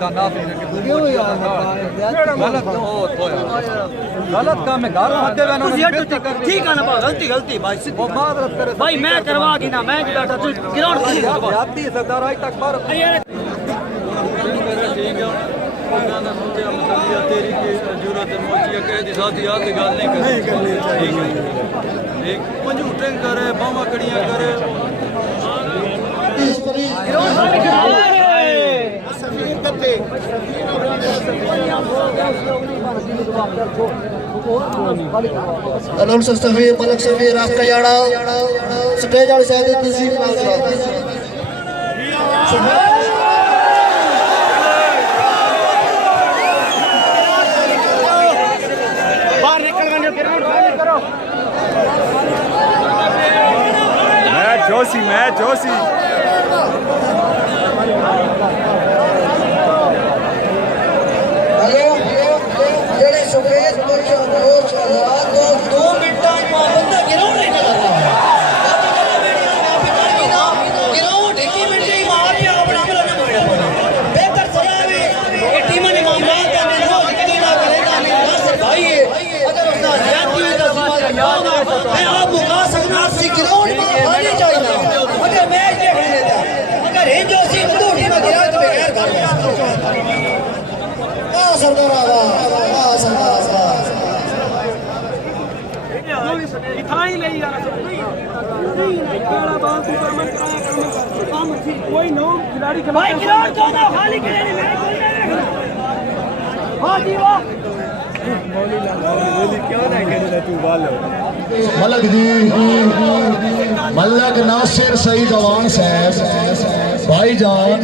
दा नाफी ने कि क्यों यार गलत हो गलत काम में घर आते हुए ना बेइज्जती कर ठीक है ना भाई गलती भाई वो माजरत करे भाई मैं करवा की ना मैं बैठा तू ग्राउंड पे जाती सरदार आज तक बार ठीक है तेरी की जरूरत है मोचिया कह दी साथी याद गल नहीं करनी चाहिए एक पंजूटे करे बावा कड़ियां करे अनून सफी मलक सफी राफ कयाड़ा स्टेज वाले शायद तस्वीर बाहर निकल गए ग्राउंड खाली करो मैं जोशी जेड़े सफेद पर्चा दोस्त रात को 2 मिनट में बंदा ग्राउंड नहीं करता ग्राउंड 1 मिनट ही मार के अपना हमला न होया बेहतर सजा भी ये टीम ने मामला करने दो कभी ना करेगा नासिर भाई अगर उसका ज्यादती हुई तो मैं आप मुका सकना सी ग्राउंड में खाली चाहिए अगर मैच देखने देता अगर रेंजो सी दो टीम गिरा तो बगैर घर सरदार इथाई ले यार काला बाल तू पर मन कराया काम थी कोई नो खिलाड़ी भाई ग्राउंड तो ना खाली करे नहीं मैं कोई नहीं हां जी वाह बोली क्यों नहीं करे तू बालो मलक जी मलक नासिर सईद अवान साहब भाई जान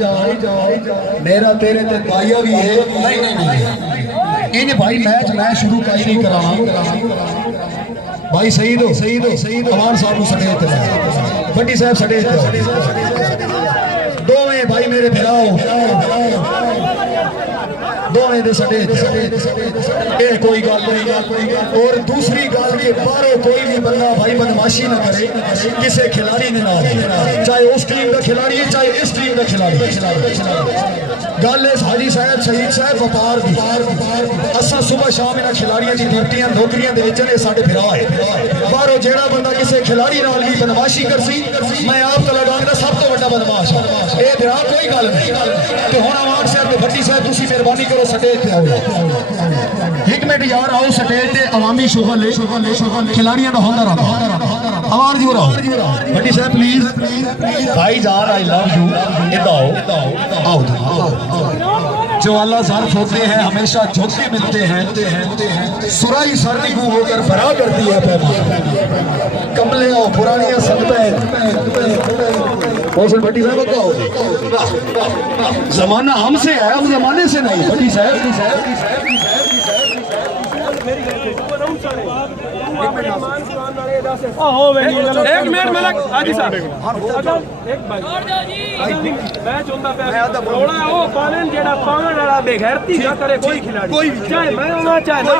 मेरा तेरे ते भाइया भी है नहीं इन भाई मैच मैं शुरू कर नहीं कराना भाई सईद अवान साहब को सटेज ते बड्डी साहब सटेज ते दोवें भाई मेरे फिराओ दोवें दे सटेज ये कोई गल नहीं और दूसरी गल ये बाहरों कोई भी बंदा भाई बदमाशी ना करे किसी खिलाड़ी ने ना चाहे उस टीम का खिलाड़ी है चाहे इस टीम का खिलाड़ी गल है हाजी साहब शहीद साहब व्यापार असा सुबह शाम इन्होंने खिलाड़ियों की ड्यूटियां नौकरियां दे विच ने साडे फिरा है बाहरों जेड़ा बंदा किसी खिलाड़ी नाल भी बदमाशी करसी मैं आप तो लगांगा सब तो बड़ा बदमाश ये फिरा कोई गल नहीं ते हुण अवान साहब ते भट्टी साहब तुसी मेहरबानी करो स्टेज पे आओ एक मिनट यार आओ स्टेज पे अवामी शुगल खिलाड़ियों का होंदा रहा आवाज जी रहा भट्टी साहब प्लीज भाई जान आई लव यू इधर आओ जो अल्लाह ज़र्फ होते हैं हमेशा झोंके मिलते हैं सुराई सर निगू होकर भरा करती है कमले और पुरानियां संगतें भट्टी साहब बताओ जमाना हमसे है अब जमाने से नहीं भट्टी साहब एक मिनट मलक हाजी साहब एक भाई मैच होता पे थोड़ा ओ पालन जेड़ा पावन वाला बेगैरती ना करे कोई खिलाड़ी कोई भी चाहे मैं होना चाहे ना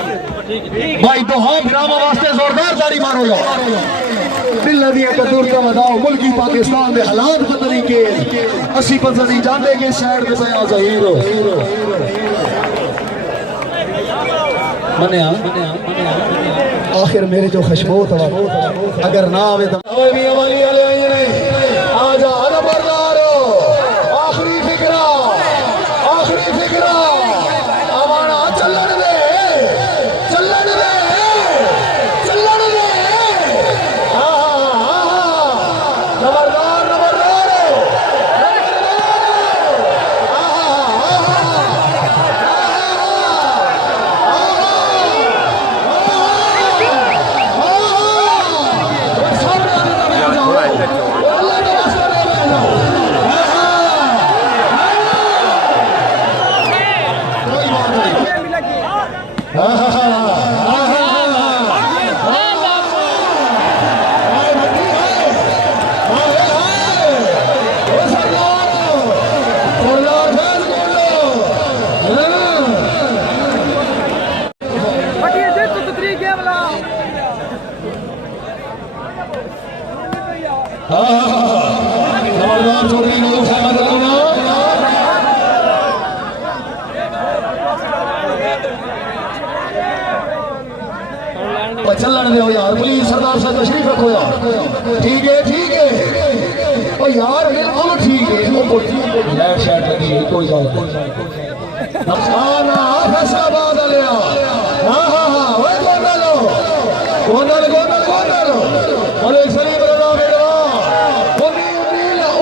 भाई तो हां बिरामा वास्ते जोरदार ताड़ी मारो यार दिल नदियां कदूरता बताओ मुल्की पाकिस्तान दे हालात बदली के असी पता नहीं जानते कि शहर दे बया हीरो मने आखिर मेरे जो खशबोत अगर ना आवे तो आजा बरदारो आखिरी फिक्रा आवाना चलन दे खबरदार जाने दो यार प्लीज सरदार साहब तशरीफ रखो यार ठीक है ओ यार बिल्कुल ठीक है लाइट शाइट लगी है कोई गल नहीं ना फैसलाबाद लिया हाँ ओए गोंदल बोले सलीम रजा बेटवा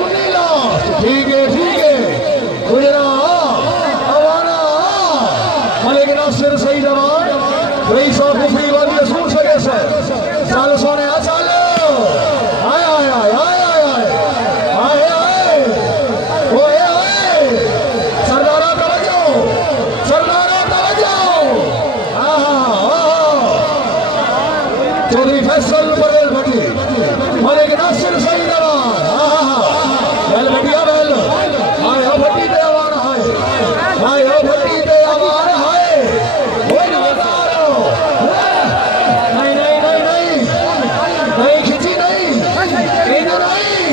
उन्नीला ठीक है गुजरा हवाना मलिक नासिर सही जवान रईस ऑफ मुफी वाली रसूल सके से चल सोने चल चौधरी फैसल परवेज भट्टी मलिक नासिर सही जवान बैल भटिया बैल हाय हो भट्टी ते आवान हाय हो भट्टी ते आवान हाय ओए नवारो नहीं खिंची नहीं इधर नहीं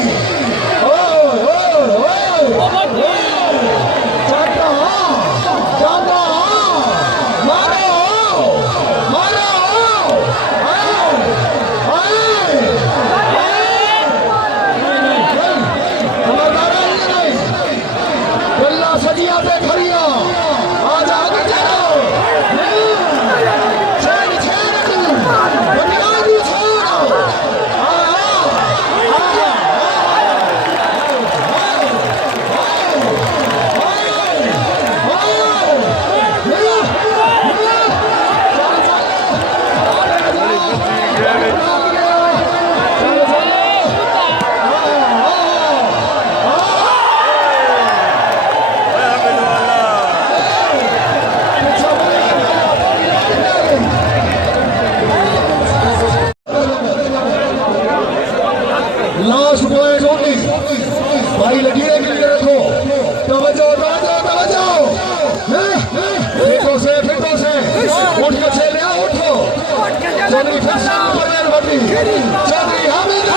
जाता मारो सजिया पे खड़िया आज आगे चलो लास्ट बॉयज ओनली भाई लगी है क्लियर रखो तवज्जो फिटो से उठ के चले आओ उठो चौधरी फैसल परवेज भट्टी चौधरी हामिद